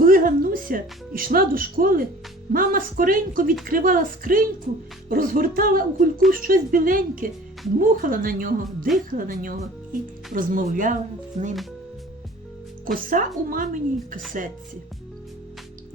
Коли Ганнуся йшла до школи, мама скоренько відкривала скриньку, розгортала у кульку щось біленьке, дмухала на нього, дихала на нього і розмовляла з ним. Коса у маминій касетці.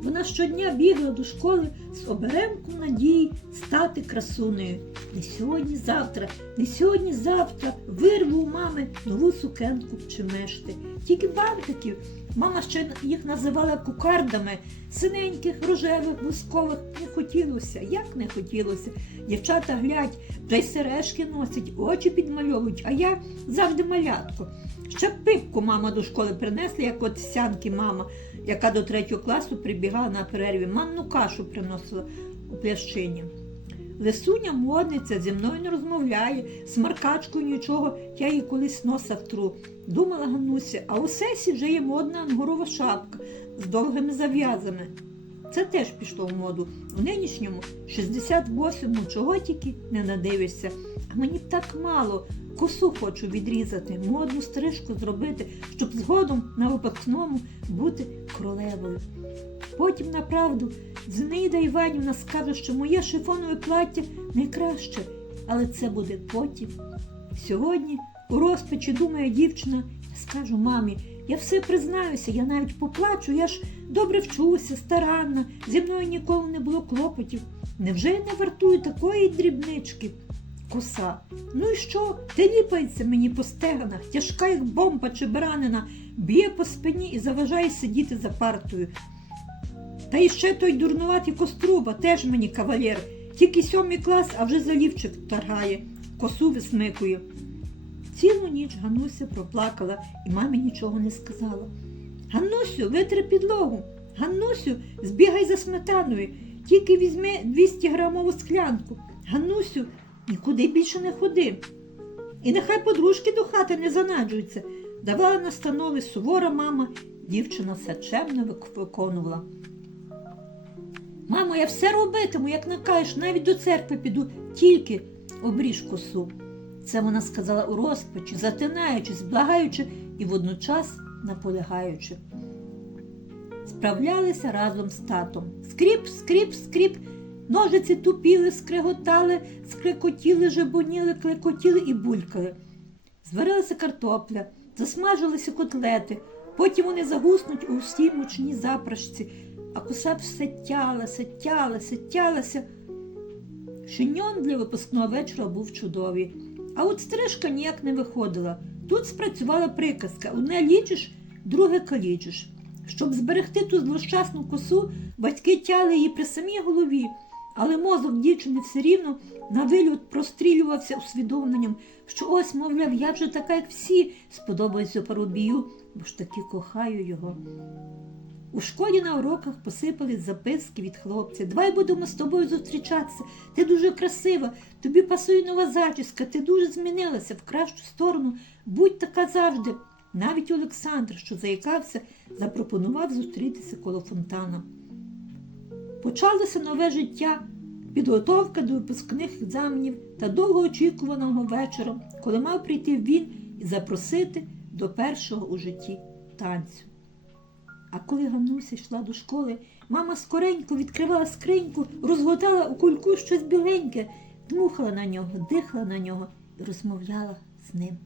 Вона щодня бігла до школи з оберемком надії стати красунею. Не сьогодні, завтра, не сьогодні, завтра вирву у мами нову сукенку чи мешти. Тільки бантиків. Мама ще їх називала кукардами, синеньких, рожевих, бускових. Не хотілося, як не хотілося. Дівчата глядь, та й сережки носять, очі підмальовують, а я завжди малятко. Ще пипку мама до школи принесла, як от сянки мама, яка до третього класу прибігала на перерві, манну кашу приносила у плящині. Лисуня модниця зі мною не розмовляє, смаркачкою нічого, я їй колись носа втру. Думала Гануся, а у сесі вже є модна ангурова шапка з довгими зав'язами. Це теж пішло в моду. У нинішньому 68-му чого тільки не надивишся. А мені б так мало. Косу хочу відрізати, модну стрижку зробити, щоб згодом на випускному бути королевою. Потім, направду, Зинаїда Іванівна скаже, що моє шифонове плаття найкраще, але це буде потім. Сьогодні у розпачі думає дівчина, скажу мамі, я все признаюся, я навіть поплачу, я ж добре вчуся, старанна, зі мною ніколи не було клопотів. Невже я не вартую такої дрібнички? Коса. Ну і що? Ти ліпається мені по стеганах, тяжка, як бомба чи баранина, б'є по спині і заважає сидіти за партою. Та іще той дурнуватий коструба, теж мені кавалер. Тільки сьомий клас, а вже залівчик торгає, косу висмикує. Цілу ніч Гануся проплакала і мамі нічого не сказала. Ганнусю, витри підлогу. Ганнусю, збігай за сметаною, тільки візьми 200 грамову склянку. Ганнусю, нікуди більше не ходи. І нехай подружки до хати не занаджуються. Давала настанови сувора мама, дівчина все чемно виконувала. Мамо, я все робитиму, як накажеш, навіть до церкви піду, тільки обріж косу. Це вона сказала у розпачі, затинаючись, благаючи і водночас наполягаючи. Справлялися разом з татом. Скріп, скріп, скріп. Ножиці тупіли, скреготали, скрекотіли, жебоніли, клекотіли і булькали. Зварилася картопля, засмажилися котлети, потім вони загуснуть у всій мучній запрашці, а коса все тялася, тялася, тялася. Шиньон для випускного вечора був чудовий. А от стрижка ніяк не виходила. Тут спрацювала приказка одне лічиш, друге калічиш. Щоб зберегти ту злощасну косу, батьки тяли її при самій голові, але мозок дівчини все рівно на вильот прострілювався усвідомленням, що ось, мовляв, я вже така, як всі, сподобається парубію, бо ж таки кохаю його. У школі на уроках посипались записки від хлопця. Давай будемо з тобою зустрічатися. Ти дуже красива, тобі пасує нова зачіска, ти дуже змінилася в кращу сторону. Будь така завжди. Навіть Олександр, що заїкався, запропонував зустрітися коло фонтана. Почалося нове життя, підготовка до випускних екзаменів та довгоочікуваного вечора, коли мав прийти він і запросити до першого у житті танцю. А коли Ганнуся йшла до школи, мама скоренько відкривала скриньку, розгортала у кульку щось біленьке, дмухала на нього, дихала на нього і розмовляла з ним.